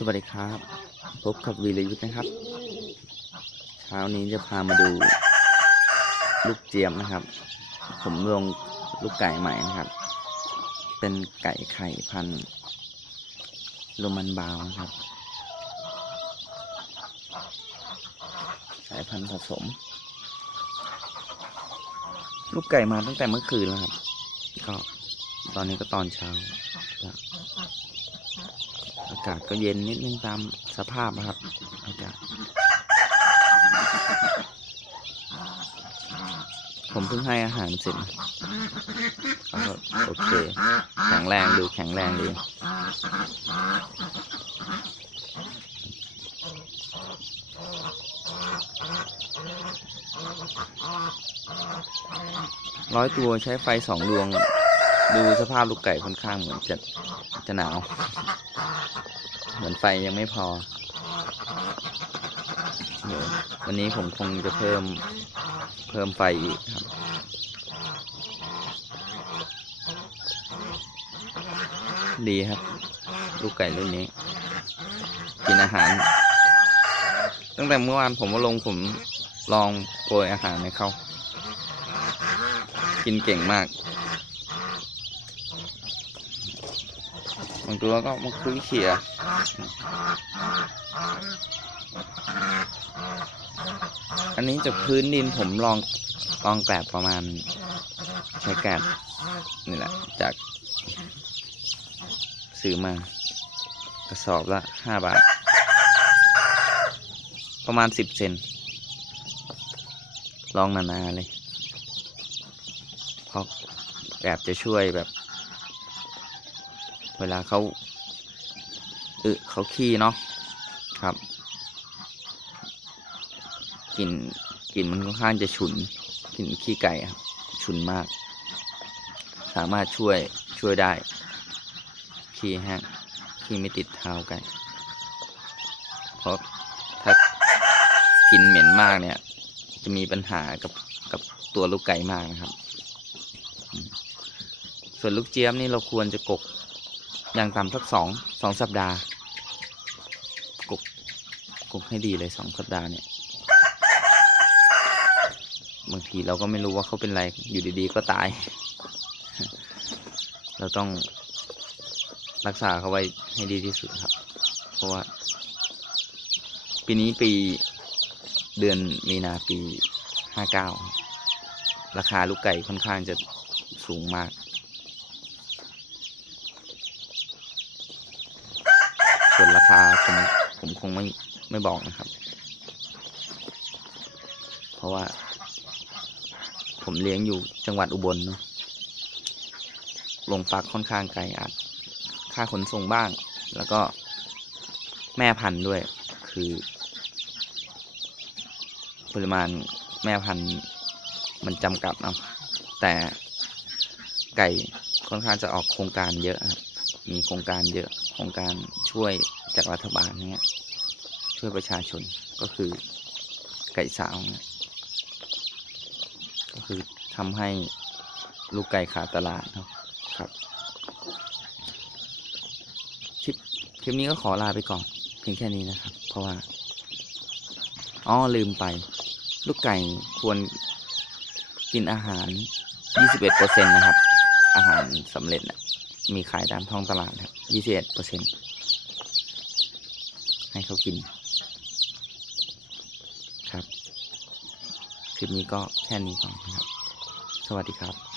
สวัสดีครับ พบกับวีรยุทธ์นะครับ เช้านี้จะพามาดูลูกเจี๊ยบนะครับ ผมลงลูกไก่ใหม่นะครับ เป็นไก่ไข่พันโรมันบาวนะครับ สายพันธุ์ผสม ลูกไก่มาตั้งแต่เมื่อคืนแล้วครับ ก็ตอนนี้ก็ตอนเช้าแล้ว อากาศก็เย็นนิดนึงตามสภาพนะครับ อากาศ ผมเพิ่งให้อาหารเสร็จก็โอเค แข็งแรงดูแข็งแรงดีร้อยตัวใช้ไฟสองดวง ดูสภาพลูกไก่ค่อนข้างเหมือนจะจะหนาว เหมือนไฟยังไม่พอเดี๋ยววันนี้ผมคงจะเพิ่มเพิ่มไฟอีกครับ ดีครับ ลูกไก่รุ่นนี้ กินอาหาร ตั้งแต่เมื่อวานผมมาลงผมลองโปรยอาหารให้เขา กินเก่งมาก บางตัวก็มาคุยเขี่ยอันนี้จากพื้นดินผมลองลองแกลบประมาณ ใช้แกลบนี่แหละ จากซื้อมากระสอบละห้าบาท ประมาณสิบเซนลองนานๆเลยเพราะแกลบจะช่วยแบบ เวลาเขาอึเขาขี้เนาะครับกลิ่นกลิ่นมันค่อนข้างจะฉุนกลิ่นขี้ไก่ครับฉุนมาก สามารถช่วยช่วยได้ ขี้แห้งขี้ไม่ติดเท้าไก่เพราะถ้ากินเหม็นมากเนี่ย จะมีปัญหากับกับตัวลูกไก่มากนะครับ ส่วนลูกเจี๊ยบนี่เราควรจะกก อย่างต่ำสักสองสองสัปดาห์กกกกให้ดีเลยสองสัปดาห์เนี่ย บางทีเราก็ไม่รู้ว่าเขาเป็นอะไรอยู่ดีๆก็ตาย เราต้องรักษาเขาไว้ให้ดีที่สุดครับ เพราะว่า ปีนี้ปีเดือนมีนาปีห้าเก้าราคาลูกไก่ค่อนข้างจะสูงมาก ส่วนราคาผมผมคงไม่ไม่บอกนะครับ เพราะว่า ผมเลี้ยงอยู่จังหวัดอุบลเนาะลงปักค่อนข้างไกลอาจค่าขนส่งบ้าง แล้วก็แม่พันธุ์ด้วย คือ ปริมาณแม่พันธุ์มันจำกัดเนาะแต่ไก่ค่อนข้างจะออกโครงการเยอะครับ มีโครงการเยอะ โครงการช่วยจากรัฐบาลเนี่ยช่วยประชาชนก็คือไก่สาวเนี่ยก็คือทำให้ลูกไก่ขาดตลาดนะครับคลิปคลิปนี้ก็ขอลาไปก่อนเพียงแค่นี้นะครับ เพราะว่าอ๋อลืมไป ลูกไก่ควรกินอาหาร 21%นะครับ อาหารสำเร็จนะ มีขายตามท้องตลาดครับยี่สิบเอ็ดเปอร์เซ็นให้เขากิน ครับ คลิปนี้ก็แค่นี้ก่อนครับ สวัสดีครับ